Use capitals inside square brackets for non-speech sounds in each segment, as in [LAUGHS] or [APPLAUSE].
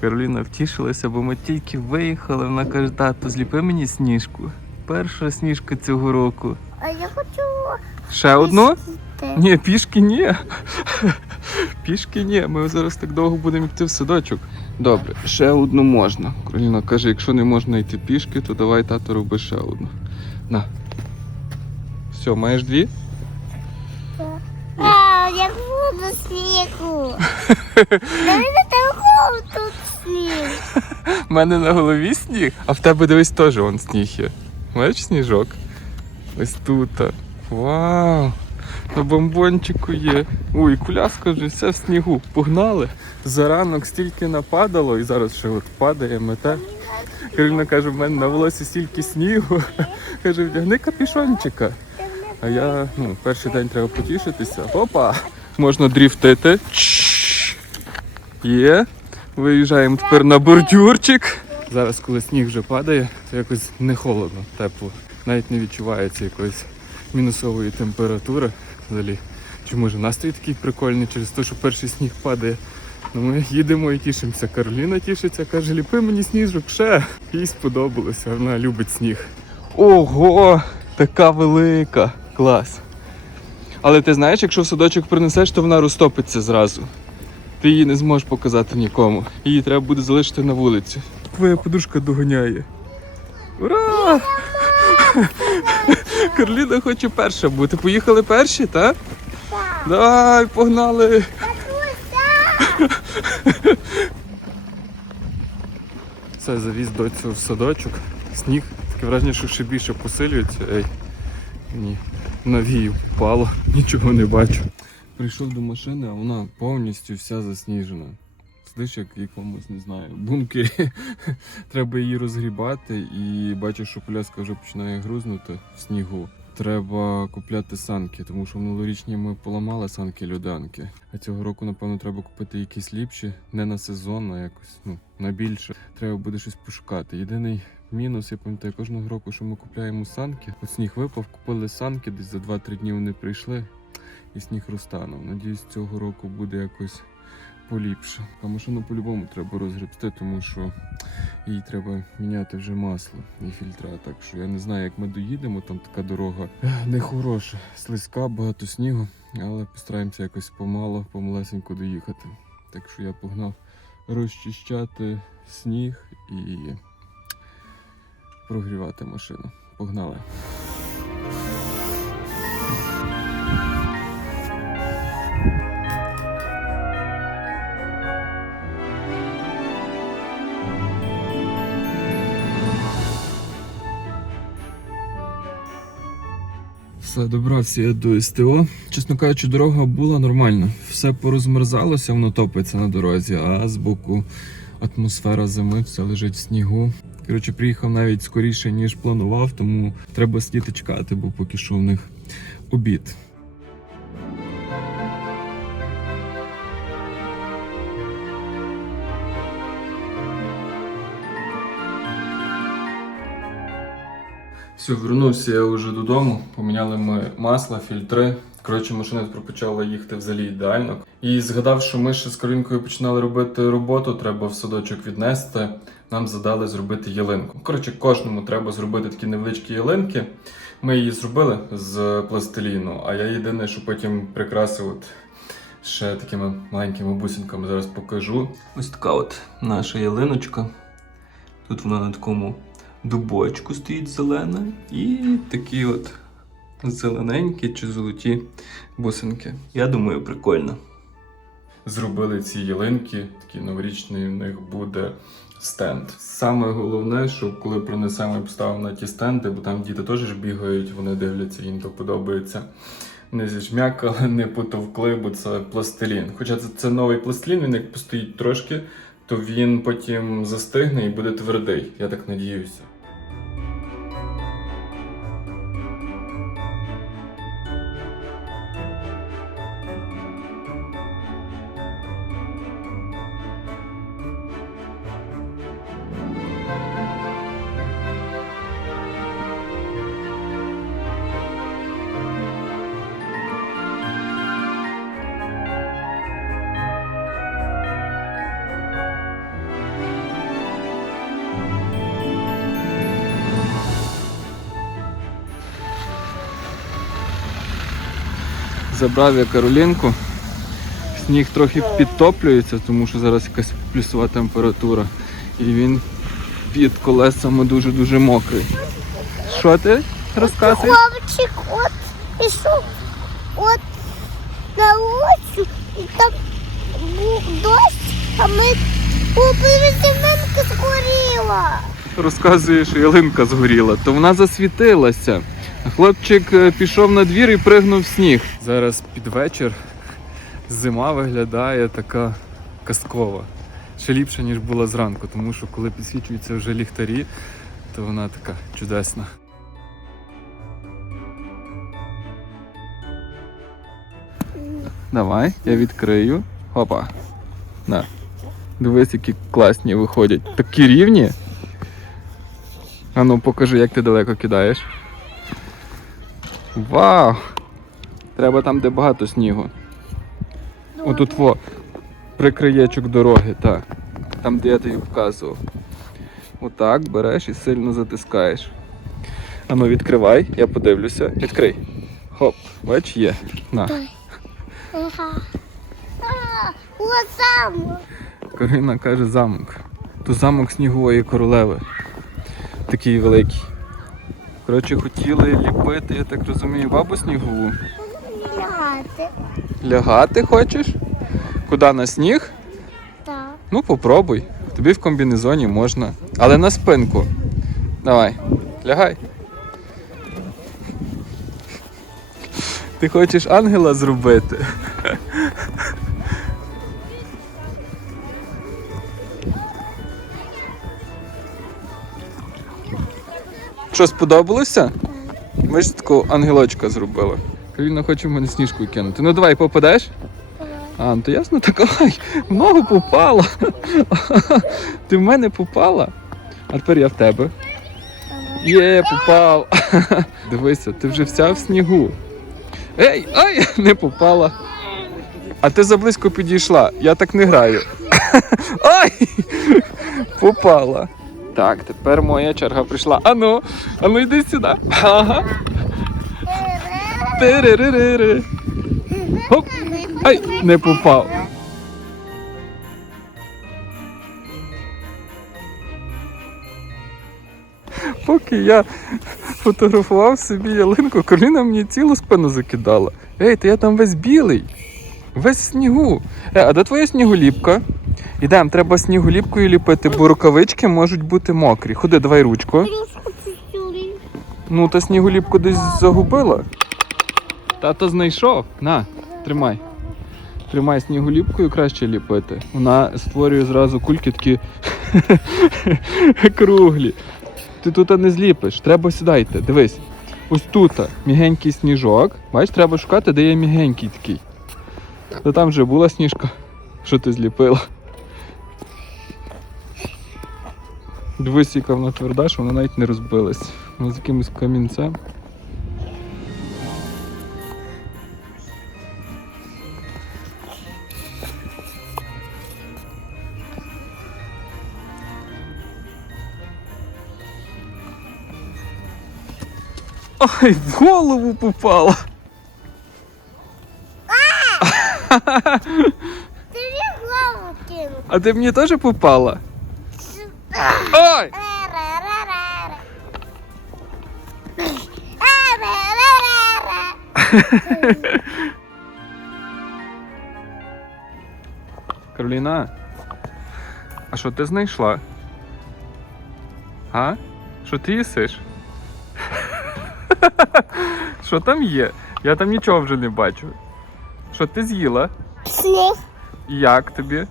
Кароліна втішилася, бо ми тільки виїхали. Вона каже, тато, зліпи мені сніжку. Перша сніжка цього року. А я хочу Ще одну? Ні, пішки ні. Пішки ні. Ми зараз так довго будемо йти в садочок. Добре, ще одну можна. Кароліна каже, якщо не можна йти пішки, то давай тато роби ще одну. На. Все, маєш дві? А, я буду снігу. Дивіться, там тут сніг. У мене на голові сніг, а в тебе дивись теж он сніг є. Бачиш сніжок? Ось тут. Вау! На бомбончику є. Ой, куляска вже все в снігу. Погнали. За ранок стільки нападало і зараз ще от падає, мете. Кароліна каже, в мене на волосі стільки снігу. [LAUGHS] Каже, вдягни капішончика. А я, ну, перший день треба потішитися. Опа! Можна дріфтити. Є. Виїжджаємо тепер на бордюрчик. Зараз, коли сніг вже падає, то якось не холодно, тепло. Навіть не відчувається якоїсь мінусової температури. Взагалі. Чи може настрій такий прикольний через те, що перший сніг падає. Ну ми їдемо і тішимося. Кароліна тішиться, каже, ліпи мені сніжок ще. Їй сподобалося, вона любить сніг. Ого! Така велика! Клас! Але ти знаєш, якщо в садочок принесеш, то вона розтопиться зразу. Ти її не зможеш показати нікому. Її треба буде залишити на вулиці. Твоя подружка доганяє. Ура! Карліна хоче перша бути. Поїхали перші, так? Так. Давай, погнали! Все, завіз доцю в садочок. Сніг. Таке враження, що ще більше посилюється. Ей. Ні. Навію впало, нічого не бачу. Прийшов до машини, а вона повністю вся засніжена. Сидиш як якомусь, не знаю, бункері. [LAUGHS] Треба її розгрібати і бачу, що коляска вже починає грузнути в снігу. Треба купляти санки, тому що минулорічні ми поламали санки льоданки. А цього року, напевно, треба купити якісь ліпші, не на сезон, а якось ну, на більше. Треба буде щось пошукати. Єдиний мінус, я пам'ятаю, кожного року, що ми купляємо санки. От сніг випав, купили санки, десь за 2-3 дні вони прийшли, і сніг розтанув. Надіюсь, цього року буде якось поліпше. А машину по-любому треба розгребсти, тому що їй треба міняти вже масло і фільтра. Так що я не знаю, як ми доїдемо, там така дорога ех, нехороша, слизька, багато снігу, але постараємося якось помало, помалесенько доїхати. Так що я погнав розчищати сніг і прогрівати машину. Погнали. Добрався я до СТО. Чесно кажучи, дорога була нормальна. Все порозмерзалося, воно топиться на дорозі, а з боку атмосфера зими, все лежить в снігу. Коротше, приїхав навіть скоріше, ніж планував, тому треба сидіти чекати, бо поки що в них обід. Все, вернувся я вже додому. Поміняли ми масло, фільтри. Коротше, машина тепер почала їхати взагалі ідеально. І згадав, що ми ще з Каринкою починали робити роботу, треба в садочок віднести. Нам задали зробити ялинку. Коротше, кожному треба зробити такі невеличкі ялинки. Ми її зробили з пластиліну, а я єдине, що потім прикрасив от ще такими маленькими бусинками. Зараз покажу. Ось така от наша ялиночка. Тут вона на такому дубочку стоїть зелена і такі от зелененькі чи золоті бусинки. Я думаю, прикольно. Зробили ці ялинки, такий новорічний в них буде стенд. Саме головне, що коли принесемо поставимо на ті стенди, бо там діти теж бігають, вони дивляться, їм то подобається. Не зіжмякали, не потовкли, бо це пластилін. Хоча це, це новий пластилін, він як постоїть трошки, то він потім застигне і буде твердий. Я так надіюся. Забрав я Каролінку. Сніг трохи підтоплюється, тому що зараз якась плюсова температура. І він під колесами дуже-дуже мокрий. Що ти розказуєш? Хлопчик от пішов от на вулицю, і там був дощ, а ми купили земелька згоріла. Розказує, що ялинка згоріла, то вона засвітилася. Хлопчик е, пішов на двір і пригнув сніг. Зараз під вечір зима виглядає така казкова. Ще ліпше, ніж була зранку, тому що коли підсвічуються вже ліхтарі, то вона така чудесна. Давай, я відкрию. Опа. На. Дивись, які класні виходять. Такі рівні. А ну покажи, як ти далеко кидаєш. Вау! Треба там, де багато снігу. Отут во, прикриєчок дороги, так. Там, де я тобі показував. Отак береш і сильно затискаєш. А ну відкривай, я подивлюся. Відкрий. Хоп, бач, є. На. А, от. Карина каже замок. То замок снігової королеви. Такий великий. Коротше, хотіли ліпити, я так розумію, бабу снігову. Лягати. Лягати хочеш? Куди на сніг? Так. Ну попробуй. Тобі в комбінезоні можна. Але на спинку. Давай, лягай. Ти хочеш ангела зробити? Що сподобалося? Ми ж такого ангелочка зробили. Каріна хоче в мене сніжку кинути. Ну давай попадеш? А, ну то ясно, так ай, в ногу попала. Ти в мене попала. А тепер я в тебе. Є, попав. Дивися, ти вже вся в снігу. Ей, ай, не попала. А ти заблизько підійшла. Я так не граю. Ай! Попала. Так, тепер моя черга прийшла. Ану, ану йди сюди. Ага. Тири-ри-ри-ри. Хоп. Ай, не попав. Поки я фотографував собі ялинку, Коліна мені цілу спину закидала. Ей, то я там весь білий, весь снігу. Е, а де твоя сніголіпка? Ідем, треба сніголіпкою ліпити, бо рукавички можуть бути мокрі. Ходи, давай ручку. Ну, та сніголіпку десь загубила. Тато знайшов. На, тримай. Тримай сніголіпкою краще ліпити. Вона створює зразу кульки такі [LAUGHS] круглі. Ти тут не зліпиш. Треба сідайте. Дивись. Ось тут мігенький сніжок. Бачиш, треба шукати, де є мігенький такий. Та там вже була сніжка. Що ти зліпила? Дивись, яка вона тверда, що вона навіть не розбилась. Вона з якимось камінцем. Ой, в голову попала. [LAUGHS] Ти мені голову кинув. А ти мені теж попала? Ой! [LAUGHS] Кароліна, а що ти знайшла? А? Що ти їсиш? [LAUGHS] Що там є? Я там нічого вже не бачу. Що ти з'їла? Сніг. Як тобі?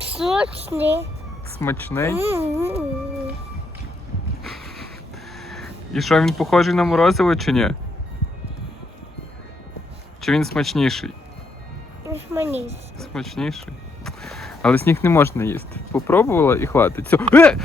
Сочний. Смачний? І що він похожий на морозиво чи ні? Чи він смачніший? Смачніший. Смачніший. Але сніг не можна їсти. Попробувала і хватить. Все.